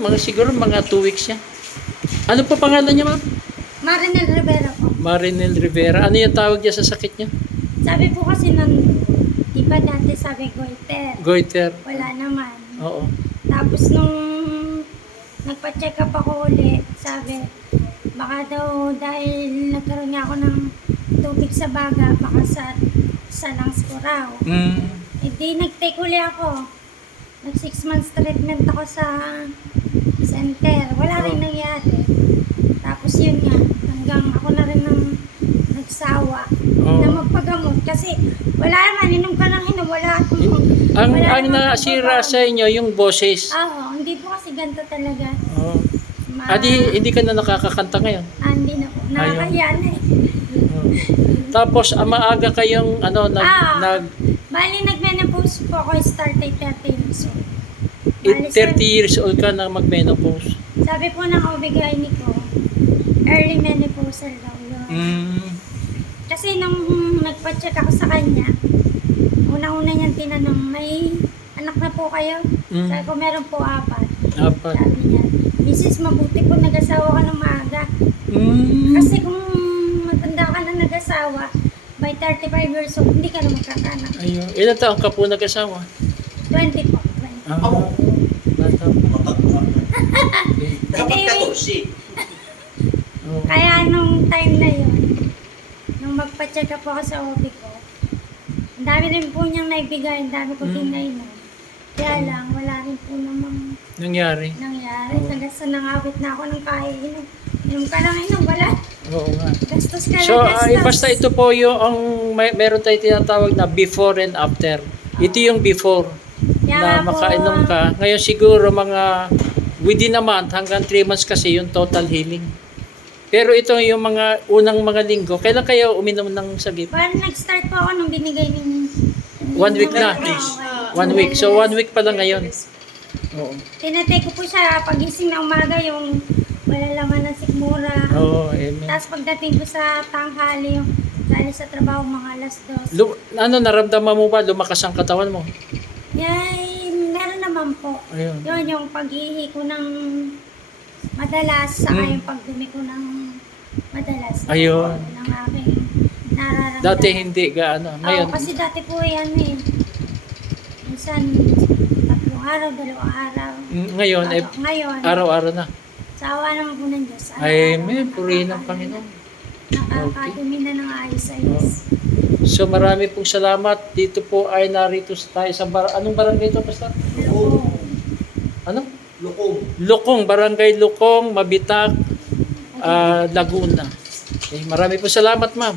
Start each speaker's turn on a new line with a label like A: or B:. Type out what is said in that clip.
A: mga siguro mga 2 weeks siya. Ano po pangalan niya, ma'am?
B: Marinel Rivera po.
A: Marinel Rivera. Ano yung tawag niya sa sakit niya?
B: Sabi po kasi nun, di ba dati sabi goiter,
A: Goiter.
B: wala naman.
A: Oo.
B: Tapos nung nagpa-check up ako uli, sabi, baka daw dahil nagkaroon nga ako ng tubig sa baga, baka sa, sa lungs ko raw.
A: Mm.
B: E di nag-take uli ako. Nag 6 months treatment ako sa center. Wala rin
A: Oh.
B: nangyari. Tapos yun nga, hanggang ako na rin nang nagsawa
A: Oh.
B: na magpagamot. Kasi wala naman, inom ka ng inom, wala akong...
A: Ang,
B: wala
A: ang nasira sa inyo, yung boses.
B: Oo, hindi po kasi ganito talaga.
A: Oo.
B: Ma-
A: Ah, di, hindi ka na nakakakanta ngayon.
B: Ah, hindi na po. Nakakahiya na eh.
A: Oo. Tapos, ah, maaga kayong, ano, nag,
B: Ah.
A: nag,
B: Bali, nag-menopause po ako, start ay 30 years old.
A: Eh, 30 years old ka na mag-menopause.
B: Sabi po ng OB-GYN ko, early menopausal daw yun.
A: Mm.
B: Kasi nung nagpa-check ako sa kanya, unang-una niyang tinanong, may anak na po kayo?
A: Mm.
B: Sabi ko, meron po apat.
A: Apat.
B: Sabi niya, Mrs. mabuti po nag-asawa ka ng maaga.
A: Mm.
B: Kasi kung matanda ka na nag-asawa, by 35 years old, hindi ka na magkakanak.
A: Ayun. Ilan taong ka po nag-asawa?
B: 20 po. 20.
A: Ah, bata pa. Okay.
C: Dapat
B: Hindi.
C: 14.
A: Oo.
B: Kaya nung time na yun, nung magpa-check up ako sa OB ko, ang dami rin po niyang naibigay, ang dami ko
A: Mm.
B: din nainom. Kaya lang, wala rin po namang
A: Nangyari.
B: nangyari.
A: Oo.
B: Tagas na nangawit na ako ng kaya inom. Inom ka lang inom, wala.
A: Oo nga.
B: Gastos ka
A: So,
B: lang,
A: ah,
B: gastos.
A: basta ito po yung, ang, may, meron tayo tinatawag na before and after. Ito yung before na makainom ka. Ngayon siguro mga within a month hanggang 3 months kasi yung total healing. Pero ito yung mga unang mga linggo. Kailan kayo uminom ng sagip?
B: Parang nag-start po ako nung binigay ni...
A: One week na.
B: Okay.
A: One week. So one week pa lang ngayon. Oo.
B: Tinatake ko po siya pagising na umaga yung wala laman ng sikmura.
A: Oo, amen.
B: Tapos pagdating ko sa tanghali, yung galing sa trabaho mga alas dos.
A: Lu- ano, naramdaman mo ba? Lumakas ang katawan mo?
B: Yay, meron naman po.
A: Ayun.
B: Yun, yung pag-ihi ko ng madalas, saka
A: Mm.
B: yung pagdumi ko ng madalas.
A: Ayun.
B: Yun ang aking nararamdaman.
A: Dati hindi gaano. Ngayon,
B: Oo, kasi dati po yan eh. Minsan, tatlong araw, dalawang araw.
A: mm, ngayon, eh,
B: Oo, ngayon,
A: araw-araw na.
B: sa awa naman po ng Diyos.
A: Ay,
B: araw-araw
A: may purihin ng
B: nakaka-
A: Panginoon.
B: Nakakadumi na ng ayos-ayos.
A: So marami pong salamat. Dito po ay narito tayo sa bar anong barangay ito, Pastor?
B: Oo.
A: Ano?
C: Lukong.
A: Lukong, Barangay Lukong, Mabitag, ah, Laguna. Okay, marami po salamat, ma'am.